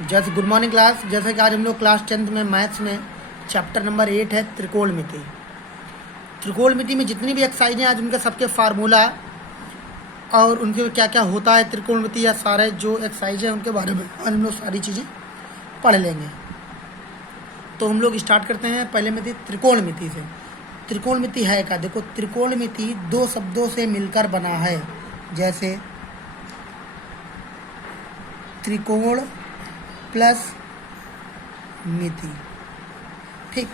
जैसे good morning class. जैसे कि आज हम लोग क्लास 10th में मैथ्स में चैप्टर नंबर 8 है त्रिकोणमिति। त्रिकोणमिति में जितनी भी एक्सरसाइज हैं आज उनके सबके फार्मूला और उनके क्या क्या होता है त्रिकोणमिति या सारे जो एक्सरसाइज हैं उनके बारे में आज हम लोग सारी चीज़ें पढ़ लेंगे। तो हम लोग स्टार्ट करते हैं पहले मिति त्रिकोणमिति से। त्रिकोणमिति है क्या? देखो, त्रिकोणमिति दो शब्दों से मिलकर बना है। जैसे त्रिकोण प्लस मिति। ठीक,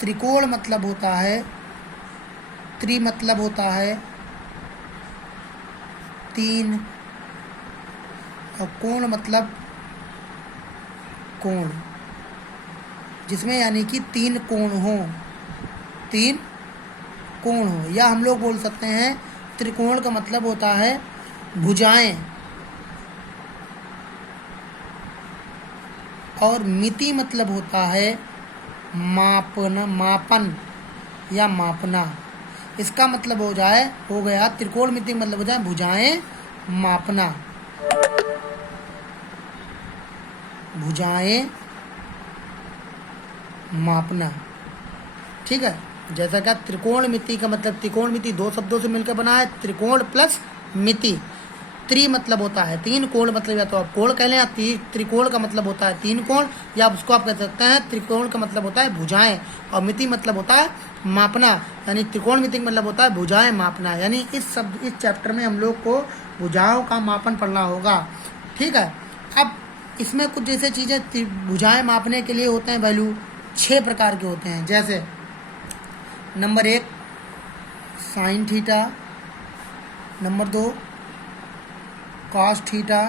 त्रिकोण मतलब होता है, त्रि मतलब होता है तीन, और कोण मतलब कोण, जिसमें यानी कि तीन कोण हो, तीन कोण हो। या हम लोग बोल सकते हैं त्रिकोण का मतलब होता है भुजाएं, और मिति मतलब होता है मापन या मापना। इसका मतलब हो गया त्रिकोण मिति मतलब हो जाए भुजाएं मापना, भुजाएं मापना। ठीक है। जैसा कि त्रिकोण मिति का मतलब, त्रिकोण मिति दो शब्दों से मिलकर बना है, त्रिकोण प्लस मिति। त्रि मतलब होता है तीन, कोण मतलब या तो आप कोण कह लें, या त्रिकोण का मतलब होता है तीन कोण, या उसको आप कह सकते हैं त्रिकोण का मतलब होता है भुजाएं, और मिति मतलब होता है मापना। यानी त्रिकोण मिति मतलब होता है भुजाएं मापना। यानी इस चैप्टर में हम लोग को भुजाओं का मापन पढ़ना होगा। ठीक है। अब इसमें कुछ जैसे चीज़ें भुजाएं मापने के लिए होते हैं वैल्यू 6 प्रकार के होते हैं। जैसे number 1 sine theta, number 2 cos theta,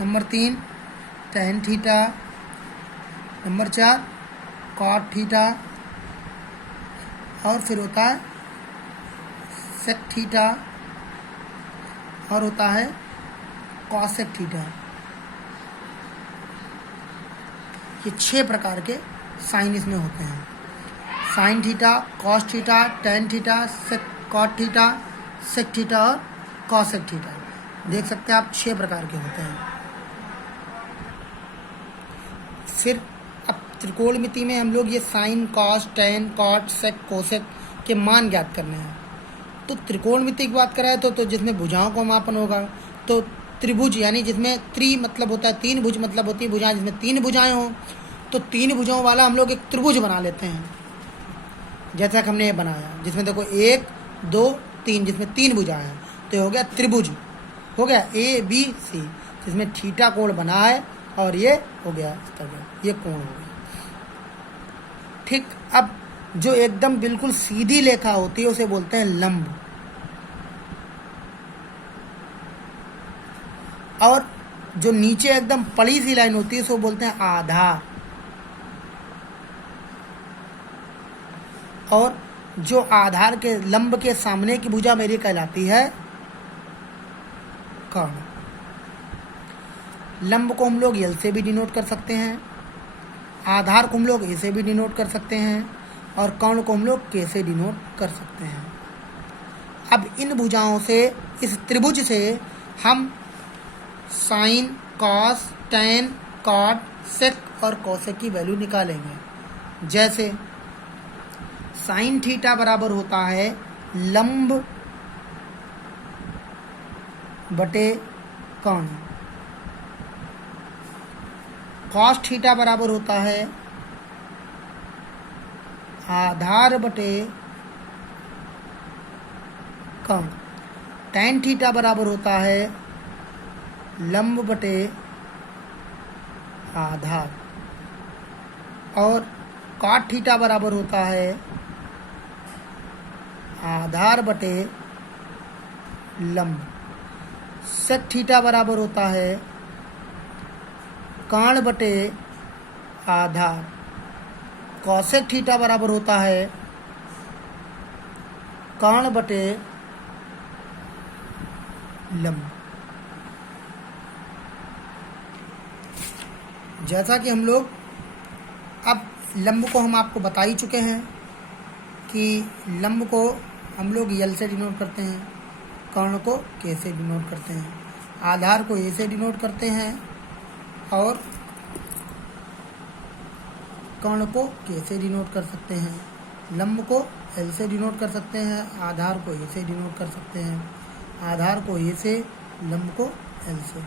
number 3 tan theta, number 4 cot theta, और फिर होता है सेक थीटा, और होता है कॉसेक थीटा। ये 6 प्रकार के साइन इसमें होते हैं। Sine theta, cos theta, tan theta, sec cot theta, sec theta और कॉसेक थीटा। देख सकते हैं आप 6 प्रकार के होते हैं। फिर अब त्रिकोणमिति में हम लोग ये साइन, कॉस, टेन, कॉट, सेक, कोसेक के मान ज्ञात करने हैं। तो त्रिकोणमिति की बात कराए तो जिसमें भुजाओं का मापन होगा, तो त्रिभुज यानी जिसमें त्रि मतलब होता है तीन, भुज मतलब होती है भुजाएं, जिसमें 3 भुजाएं हों तो 3 भुजाओं वाला हम लोग एक त्रिभुज बना लेते हैं। जैसा कि हमने ये बनाया, जिसमें देखो 1 2 3, जिसमें 3 भुजाएं हैं, तो ये हो गया त्रिभुज, हो गया ABC, जिसमें थीटा कोण बना है, और ये हो गया ये कोण हो गया। ठीक। अब जो एकदम बिल्कुल सीधी रेखा होती है उसे बोलते हैं लंब, और जो नीचे एकदम पड़ी सी लाइन होती है उसको बोलते हैं आधार, और जो आधार के लंब के सामने की भुजा मेरी कहलाती है कर्ण। लंब को हम लोग एल से भी डिनोट कर सकते हैं, आधार को हम लोग ए से भी डिनोट कर सकते हैं, और कर्ण को हम लोग के से डिनोट कर सकते हैं। अब इन भुजाओं से, इस त्रिभुज से हम साइन, कॉस, टेन, कॉट, सेक और कोसेक की वैल्यू निकालेंगे। जैसे साइन थीटा बराबर होता है लंब बटे कर्ण, कॉस थीटा बराबर होता है आधार बटे कर्ण, टेन थीटा बराबर होता है लंब बटे आधार, और कॉट थीटा बराबर होता है आधार बटे लंब, सेक थीटा बराबर होता है कर्ण बटे आधार, कॉसेक थीटा बराबर होता है कर्ण बटे लंब। जैसा कि हम लोग अब लंब को हम आपको बता ही चुके हैं कि लंब को हम लोग यल से डिनोट करते हैं, कर्ण को के से डिनोट करते हैं, आधार को ए से डिनोट करते हैं, और कर्ण को के से डिनोट कर सकते हैं, लंब को एल से डिनोट कर सकते हैं, आधार को ए से डिनोट कर सकते हैं, आधार को ए से, लंब को एल से,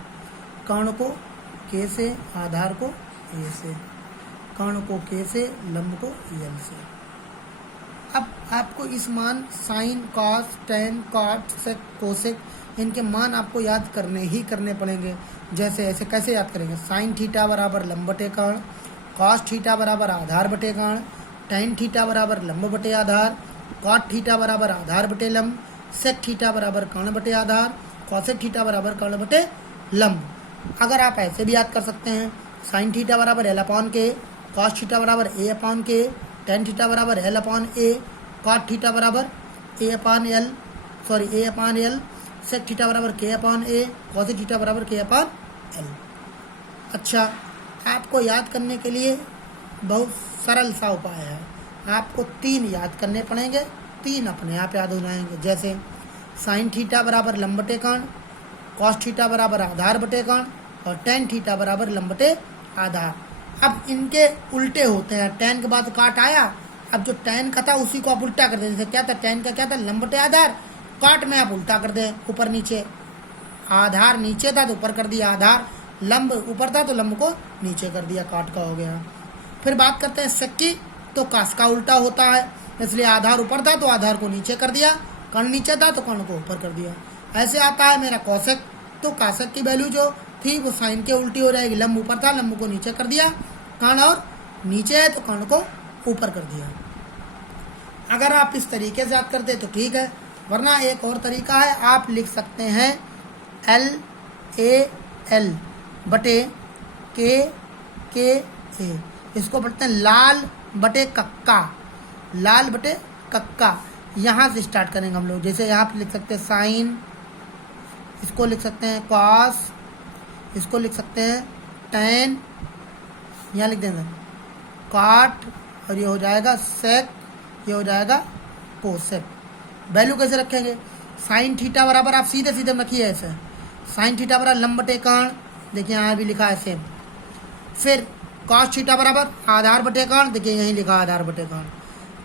कर्ण को के से, आधार को ए से, कर्ण को के से, लंब को एल से। अब आपको इस मान साइन, कॉस, टेन, कॉट, सेक, कोसेक इनके मान आपको याद करने ही करने पड़ेंगे। जैसे ऐसे कैसे याद करेंगे? साइन थीटा बराबर लंब बटे कर्ण, कॉस थीटा बराबर आधार बटे कर्ण, टेन थीटा बराबर लंब बटे आधार, कॉट थीटा बराबर आधार बटे लंब, सेक थीटा बराबर कर्ण बटे आधार, कॉसेक थीटा बराबर कर्ण बटे लंब। अगर आप ऐसे भी याद कर सकते हैं, साइन थीटा बराबर एल अपॉन के, कॉस थीटा बराबर ए अपॉन के, टेन थीटा बराबर एल अपॉन ए, कॉट थीटा बराबर ए अपॉन एल, सेक थीटा बराबर के अपॉन ए, कॉसेक थीटा बराबर के अपॉन एल। अच्छा, आपको याद करने के लिए बहुत सरल सा उपाय है। आपको 3 याद करने पड़ेंगे, 3 अपने आप याद हो जाएंगे। जैसे साइन थीटा बराबर लंब बटे कर्ण, कॉस थीटा बराबर आधार बटे कर्ण और टेन थीटा बराबर लंब बटे आधार। अब इनके उल्टे होते हैं, टेन के बाद काट आया, अब जो टेन का था उसी को आप उल्टा कर दें। जैसे क्या था, टेन का क्या था, लंब बटे आधार, काट में आप उल्टा कर दें, ऊपर नीचे। आधार नीचे था तो ऊपर कर दिया आधार, लंब ऊपर था तो लंब को नीचे कर दिया, काट का हो गया। फिर बात करते हैं सेक की, तो कास का उल्टा होता है, इसलिए आधार ऊपर था तो आधार को नीचे कर दिया, कर्ण नीचे था तो कर्ण को ऊपर कर दिया। ऐसे आता है मेरा कौशिक, तो कौशिक की वैल्यू जो थी वो साइन के उल्टी हो जाएगी, लंब ऊपर था लंब को नीचे कर दिया, कर्ण और नीचे है तो कर्ण को ऊपर कर दिया। अगर आप इस तरीके से याद करते तो ठीक है, वरना एक और तरीका है, आप लिख सकते हैं LAL बटे के ए, इसको पढ़ते हैं लाल बटे कक्का, लाल बटे कक्का। यहाँ से स्टार्ट करेंगे हम लोग। जैसे यहाँ पे लिख सकते हैं साइन, इसको लिख सकते हैं कॉस, इसको लिख सकते हैं टेन, यहाँ लिख देंगे काट, और ये हो जाएगा सेक, ये हो जाएगा कोसेक। वैल्यू कैसे रखेंगे? साइन थीटा बराबर आप सीधे सीधे रखिए ऐसे, साइन थीटा बराबर लंब बटे कर्ण, देखिए यहाँ भी लिखा है सेम। फिर कॉस थीटा बराबर आधार बटे कर्ण, देखिए यहीं लिखा आधार बटे कर्ण।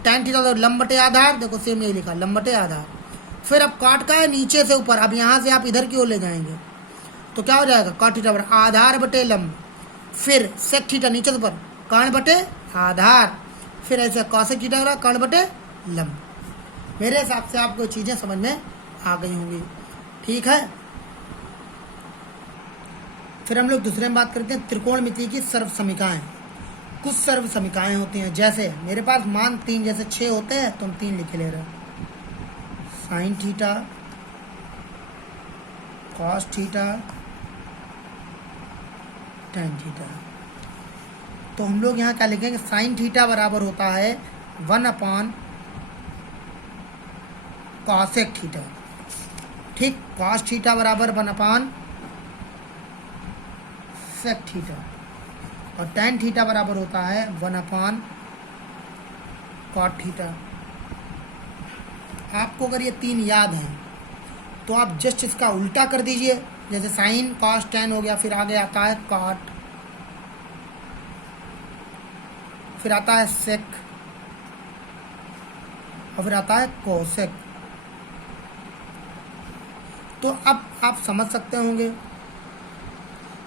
टेन थीटा तो लंब बटे आधार, देखो सेम यही लिखा लंब बटे आधार। फिर अब काट का है नीचे से ऊपर, अब यहाँ से आप इधर की ओर ले जाएंगे तो क्या हो जाएगा, कॉट थीटा बराबर आधार बटे लंब, फिर सेक थीटा नीचे से ऊपर कर्ण बटे आधार, फिर ऐसे कॉसेक थीटा बराबर कर्ण बटे लंब। मेरे हिसाब से आपको चीज़ें समझ में आ गई होंगी, ठीक है। फिर हम लोग दूसरे में बात करते हैं त्रिकोणमिति की सर्व समीकाएं। कुछ सर्व समीकाएं होती हैं, जैसे मेरे पास मान 3 जैसे 6 होते हैं तो हम 3 लिखे ले रहे हैं, sine theta, cos theta, tan theta. तो हम लोग यहाँ क्या लिखेंगे, साइन थीटा बराबर होता है 1 अपॉन कॉसेक थीटा, ठीक। कॉस थीटा बराबर 1 अपॉन सेक थीटा, और टेन थीटा बराबर होता है 1 अपॉन कॉट थीटा। आपको अगर ये 3 याद हैं तो आप जस्ट इसका उल्टा कर दीजिए, जैसे साइन कॉस टेन हो गया, फिर आगे आता है कॉट, फिर आता है सेक, और फिर आता है कोसेक। तो अब आप समझ सकते होंगे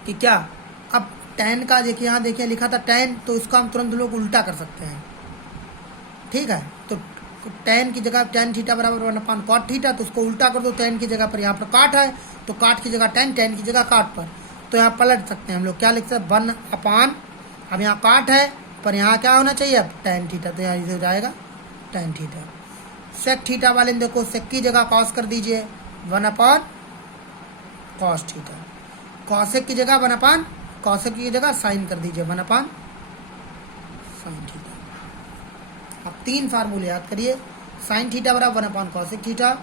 कि क्या, अब टेन का देखिए यहाँ देखिए लिखा था टेन, तो इसको हम तुरंत लोग उल्टा कर सकते हैं, ठीक है। तो टेन की जगह टेन थीटा बराबर 1 अपॉन कॉट थीटा, तो उसको उल्टा कर दो, टेन की जगह पर यहाँ पर काट है तो काट की जगह टेन, टेन की जगह काट पर, तो यहाँ पलट सकते हैं हम लोग। क्या लिख सकते हैं, 1 अपॉन, अब यहाँ काट है पर यहाँ क्या होना चाहिए, अब टेन थीटा, तो यहाँ हो जाएगा टेन थीटा। सेक थीटा वाले देखो सेक की जगह कॉस कर दीजिए 1 अपॉन कॉस थीटा, कॉसेक की जगह 1 अपॉन कॉसेक की जगह साइन कर दीजिए 1 अपॉन साइन थीटा। अब 3 फार्मूले याद करिए, साइन थीटा बराबर 1 upon cosec theta,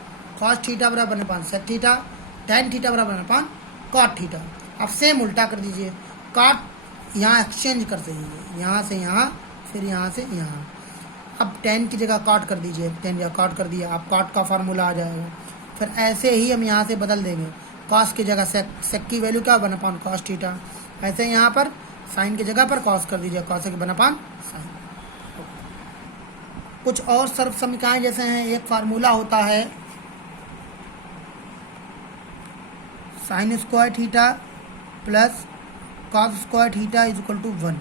cos theta बराबर 1 upon sec theta, tan theta बराबर 1 अपॉन कॉट थीटा। अब सेम उल्टा कर दीजिए, काट यहाँ एक्सचेंज कर दीजिए, यहाँ से यहाँ, फिर यहाँ से यहाँ। अब टेन की जगह काट कर दीजिए, टेन जगह काट कर दिया, अब काट का फार्मूला आ जाएगा। फिर ऐसे ही हम यहाँ से बदल देंगे, कॉस की जगह सेक की वैल्यू क्या 1/cos थीटा। ऐसे यहाँ पर साइन की जगह पर कॉस कर दीजिए, cos 1/sin। कुछ और सर्व समीकरण जैसे हैं, एक फार्मूला होता है sin square theta plus cos square theta is equal to 1।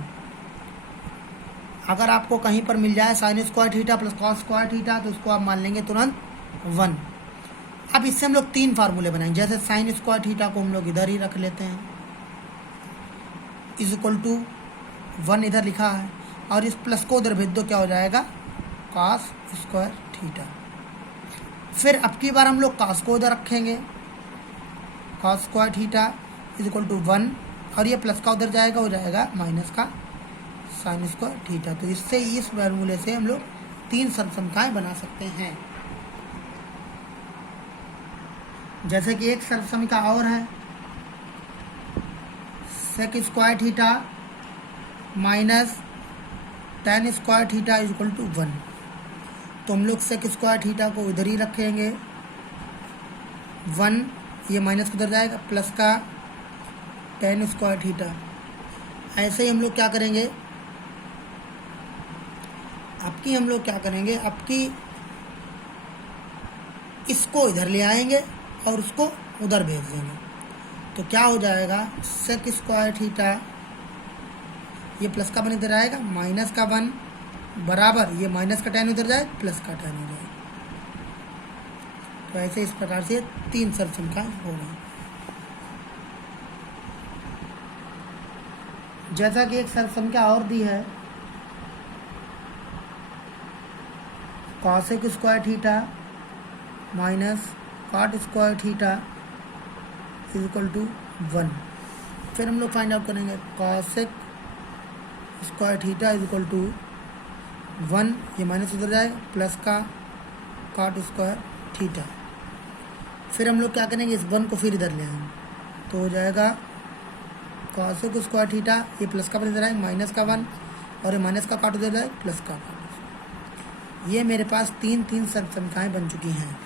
अगर आपको कहीं पर मिल जाए sin square theta plus cos square theta तो उसको आप मान लेंगे तुरंत 1। अब इससे हम लोग 3 फार्मूले बनाएंगे। जैसे sin स्क्वायर थीटा को हम लोग इधर ही रख लेते हैं, इज इक्वल टू 1 इधर लिखा है, और इस प्लस को उधर भेज दो, क्या हो जाएगा cos स्क्वायर थीटा। फिर अब की बार हम लोग cos को उधर रखेंगे, cos square theta is equal to 1, और ये प्लस का उधर जाएगा, हो जाएगा माइनस का sin स्क्वायर थीटा। तो इससे इस फार्मूले से हम लोग 3 सर्व समीकरण बना सकते हैं। जैसे कि एक सर्व समीकरण और है, sec square theta minus tan square theta is equal to 1। तो हम लोग सेक स्क्वायर थीटा को उधर ही रखेंगे, 1 ये माइनस उधर जाएगा, प्लस का tan स्क्वायर थीटा। ऐसे ही हम लोग क्या करेंगे, आपकी इसको इधर ले आएंगे और उसको उधर भेज देंगे। तो क्या हो जाएगा, सेक स्क्वायर थीटा ये प्लस का 1 इधर आएगा, माइनस का 1 बराबर ये माइनस का tan उधर जाए, प्लस का tan हो जाए। तो ऐसे इस प्रकार से 3 सर्व समीकरण हो गए। जैसा कि एक सर्व समीकरण और दी है, cosec square theta minus cot square theta is equal to 1। फिर हम लोग फाइंड आउट करेंगे cosec square theta is equal to 1, ये माइनस उधर जाएगा, प्लस का कॉट स्क्वायर थीटा। फिर हम लोग क्या करेंगे, इस 1 को फिर इधर ले आएंगे, तो हो जाएगा कॉसेक स्क्वायर थीटा, ये प्लस का 1 इधर आएगा, माइनस का 1, और ये माइनस का कॉट उधर जाएगा, प्लस का कॉट। ये मेरे पास 3 सर्व समीकरण बन चुकी हैं।